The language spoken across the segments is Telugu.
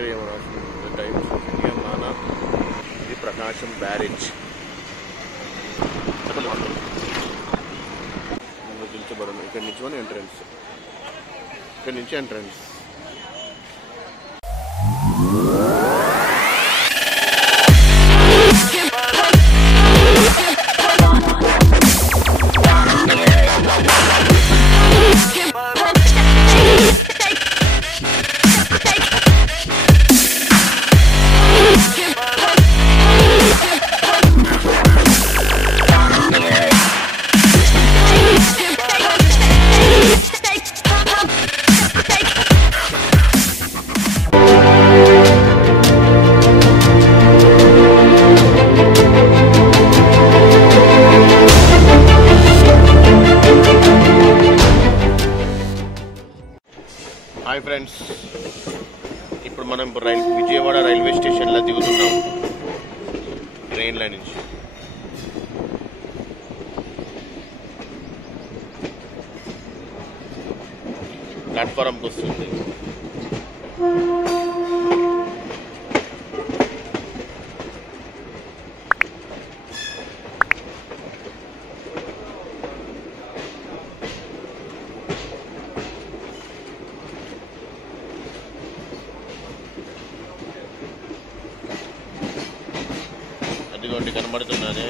దగ్గర ఏమో రాస్తుంది టైమ్స్ ఆఫ్ ఇండియా మానా. ఇది ప్రకాశం బ్యారేజ్ పిలిచబడము. ఇక్కడ నుంచి మన ఎంట్రన్స్, ఇక్కడ నుంచి ఎంట్రన్స్. హాయ్ ఫ్రెండ్స్, ఇప్పుడు మనం విజయవాడ రైల్వే స్టేషన్లో దిగుతున్నాం ట్రైన్ల నుంచి. ప్లాట్ఫారంకి వస్తుంది. అదిగోండి కనబడుతున్నదే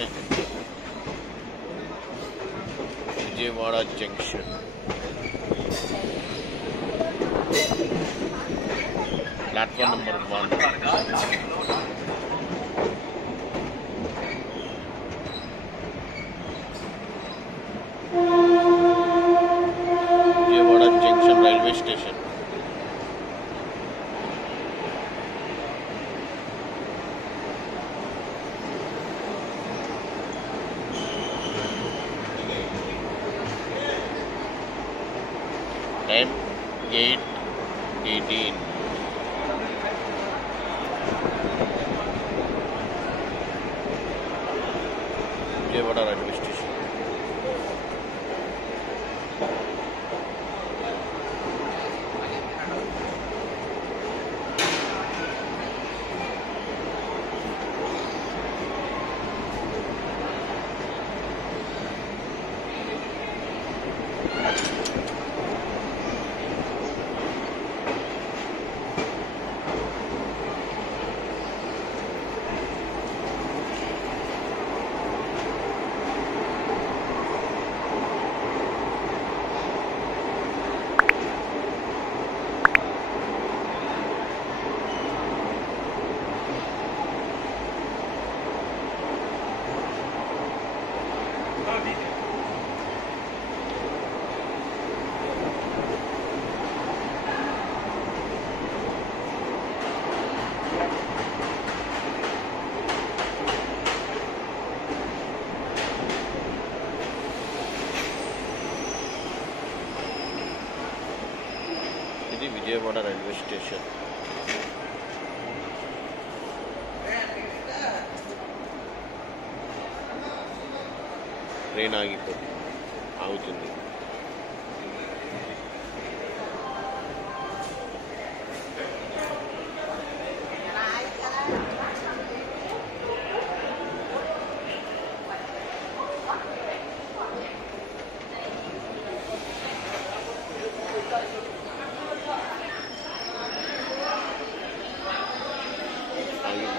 Vijayawada junction. Platform number 1. Vijayawada junction railway station. Time 8:18. Vijayawada railway station. ఇది విజయవాడ రైల్వే స్టేషన్. ట్రైన్ ఆగుతుంది.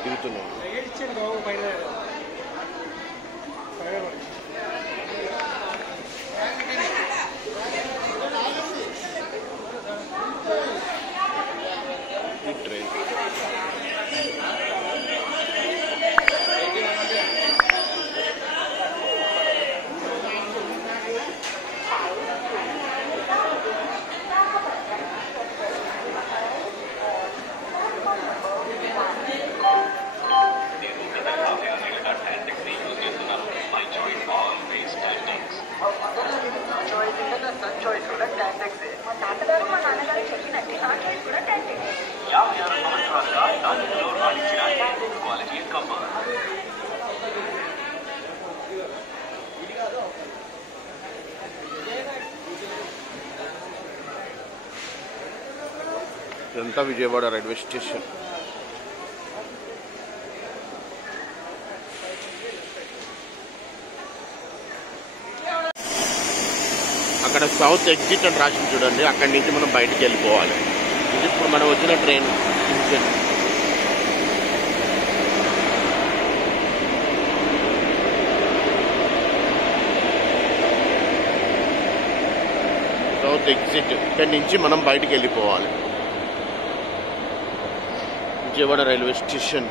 దిగుతున్నాం. ట్రైన్ ఇదంతా విజయవాడ రైల్వే స్టేషన్. అక్కడ సౌత్ ఎగ్జిట్ అని రాసి చూడండి, అక్కడి నుంచి మనం బయటికి వెళ్ళిపోవాలి. ఇది ఇప్పుడు మనం వచ్చిన ట్రైన్ ఇంజన్. సౌత్ ఎగ్జిట్, ఇక్కడి నుంచి మనం బయటికి వెళ్ళిపోవాలి. Vijayawada railway station.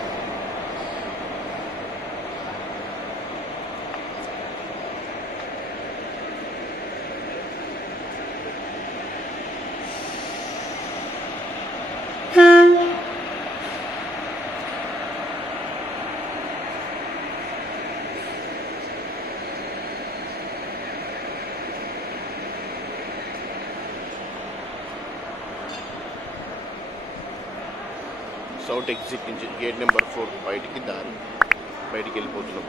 South exit నుంచి గేట్ నెంబర్ 4 బయటికి దారి, బయటికి వెళ్ళిపోతున్నాం.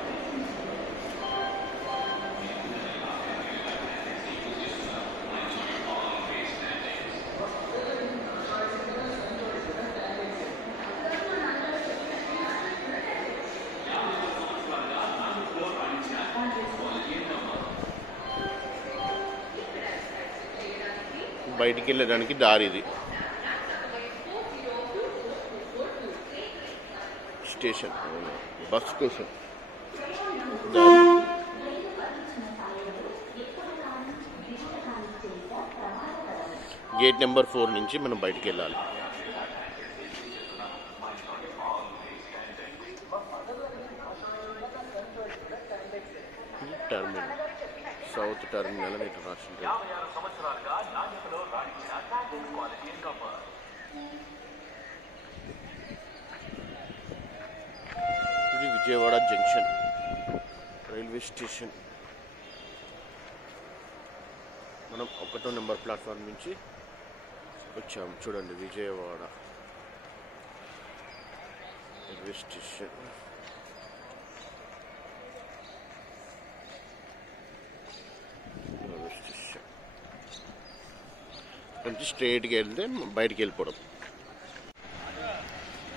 బయటికి వెళ్ళడానికి దారి ఇది. స్టేషన్ బస్ కోసం గేట్ నెంబర్ 4 నుంచి మనం బయటికి వెళ్ళాలి. టర్మినల్, సౌత్ టర్మినల్ అని ఇట్లా రాసింది. Vijayawada junction railway station. మనం 1వ నెంబర్ ప్లాట్ఫామ్ నుంచి వచ్చాము. చూడండి విజయవాడ రైల్వే స్టేషన్. నుంచి స్ట్రైట్గా వెళ్తే బయటికి వెళ్ళిపోవడం.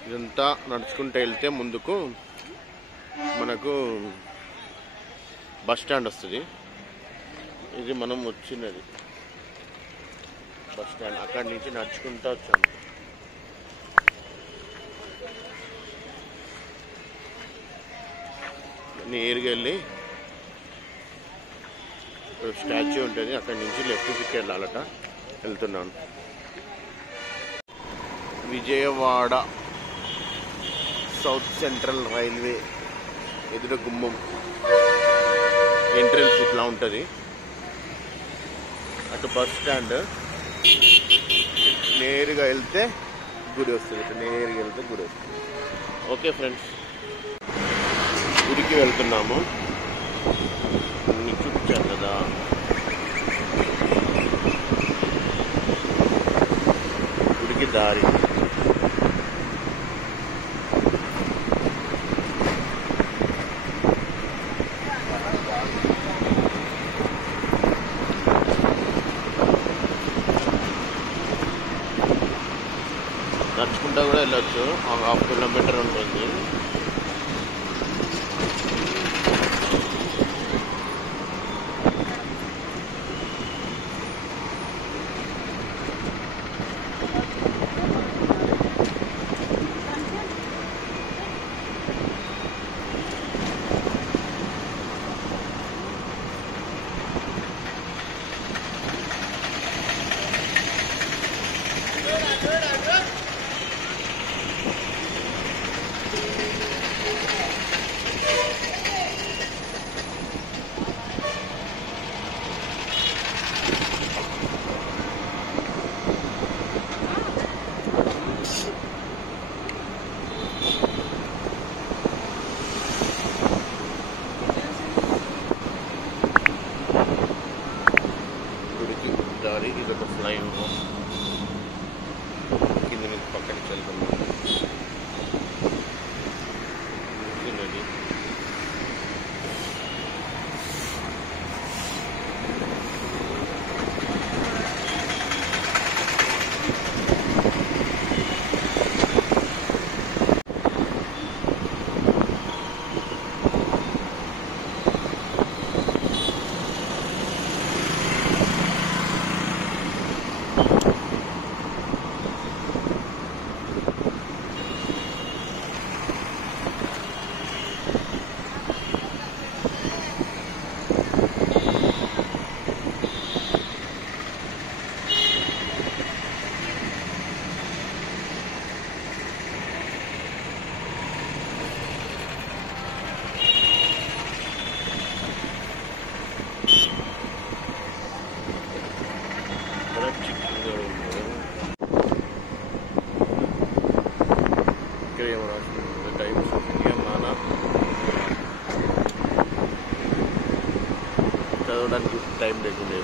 ఇదంతా నడుచుకుంటూ వెళ్తే ముందుకు మనకు బస్ స్టాండ్ వస్తుంది. ఇది మనం వచ్చినది బస్ స్టాండ్. అక్కడి నుంచి నడుచుకుంటూ వచ్చాము. నేరుగా వెళ్ళి స్టాచ్యూ ఉంటుంది, అక్కడి నుంచి లెఫ్ట్కి వెళ్ళాలట. వెళ్తున్నాను. విజయవాడ సౌత్ సెంట్రల్ రైల్వే ఎదురు గుమ్మం ఎంట్రన్స్ ఇట్లా ఉంటుంది. అటు బస్ స్టాండ్. నేరుగా వెళ్తే గుడి వస్తుంది. ఇటు నేరుగా వెళ్తే గుడి వస్తుంది. ఓకే ఫ్రెండ్స్, గుడికి వెళ్తున్నాము. చూపించాను కదా. గుడికి దారి. నడుచుకుంటా కూడా వెళ్ళొచ్చు. 1/2 కిలోమీటర్ ఉంటుంది. ఇదొక ఫ్లైఓవర్. కింద నుంచి పక్కన వెళ్తున్నాం. నది. టైం లేకుండా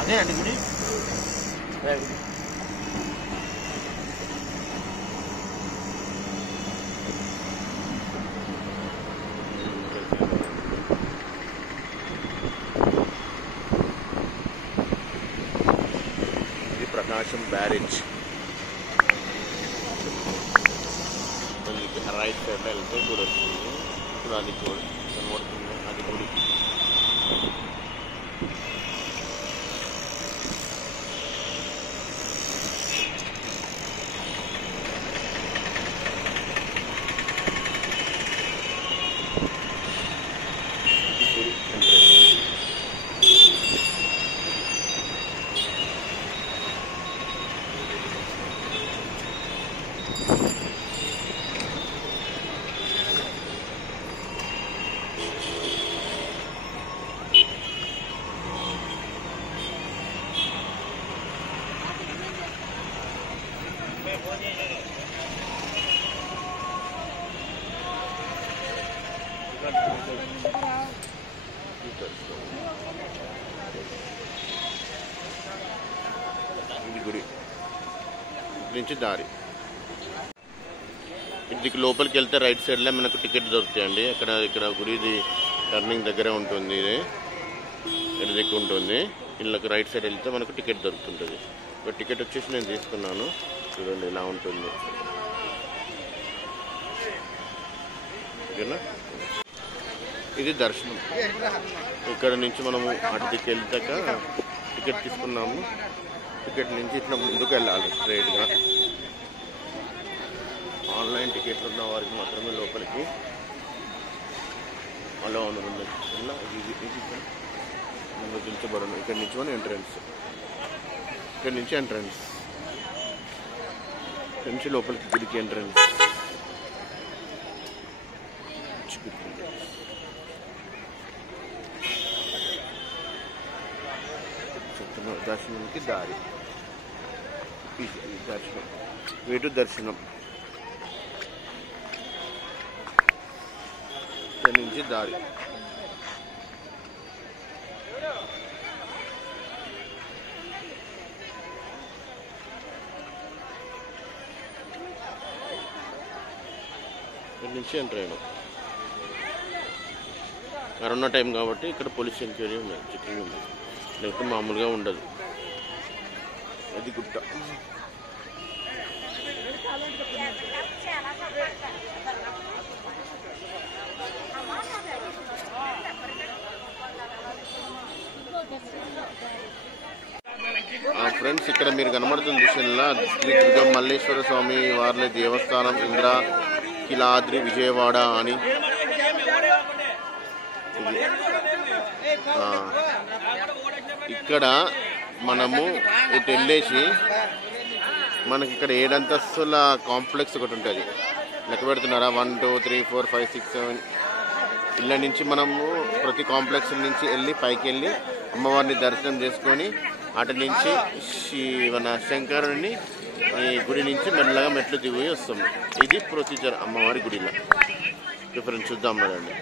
అదే అండి గుడి. ఇది ప్రకాశం బ్యారేజ్. రైట్ సైడ్ వెళ్తే గుడి వస్తుంది. ఇప్పుడు అది గుడి కనబడుతుంది, అది గుడి. ఇది గుడి నుంచి దారి. ఇంటికి లోపలికి వెళ్తే రైట్ సైడ్లో మనకు టికెట్ దొరుకుతాయండి. ఇక్కడ గుడిది టర్నింగ్ దగ్గర ఉంటుంది, ఇది దిక్కు ఉంటుంది. ఇళ్ళకి రైట్ సైడ్ వెళ్తే మనకు టికెట్ దొరుకుతుంటుంది. ఇప్పుడు టికెట్ వచ్చేసి నేను తీసుకున్నాను, చూడండి ఇలా ఉంటుంది. ఓకేనా, ఇది దర్శనం. ఇక్కడ నుంచి మనము అటు దిక్కు వెళ్తాక టికెట్ తీసుకున్నాము. టికెట్ నుంచి ఇట్లా ముందుకు వెళ్ళాలి స్ట్రైట్గా. ఆన్లైన్ టికెట్లు ఉన్న వారికి మాత్రమే లోపలికి అలా ఉంది. అనుమతించబడను. ఇక్కడ నుంచి మన ఎంట్రన్స్, ఇక్కడ నుంచి ఎంట్రన్స్, ఇక్కడ నుంచి లోపలికి గుడికి ఎంట్రన్స్. దర్శనానికి దారి, దర్శనం, వీటు దర్శనం. ఇక్కడ నుంచి దారి. ఇక్కడ నుంచి ఎంటర్ అయ్యాను. కరోనా టైం కాబట్టి ఇక్కడ పోలీస్ ఎంక్వైరీ ఉంది, చెకింగ్ ఉంది, లేకపోతే మామూలుగా ఉండదు. అది గుట్ట. ఫ్రెండ్స్, ఇక్కడ మీరు కనబడుతున్న దిశలో శ్రీ మల్లేశ్వర స్వామి వారి దేవస్థానం, ఇంద్ర కిలాద్రి, విజయవాడ అని. ఇక్కడ మనము ఇటు వెళ్ళేసి మనకి ఇక్కడ 7 అంతస్తుల కాంప్లెక్స్ ఒకటి ఉంటుంది. లెక్క పెడుతున్నారా? 1 2 3 4 5 6 7 ఇళ్ళ నుంచి మనము ప్రతి కాంప్లెక్స్ నుంచి వెళ్ళి పైకి వెళ్ళి అమ్మవారిని దర్శనం చేసుకొని అటు నుంచి మన శంకరుని ఈ గుడి నుంచి మెల్లగా మెట్లు దిగి వస్తాము. ఇది ప్రొసీజర్ అమ్మవారి గుడిలో. డిఫరెన్స్ చూద్దాం కదండి.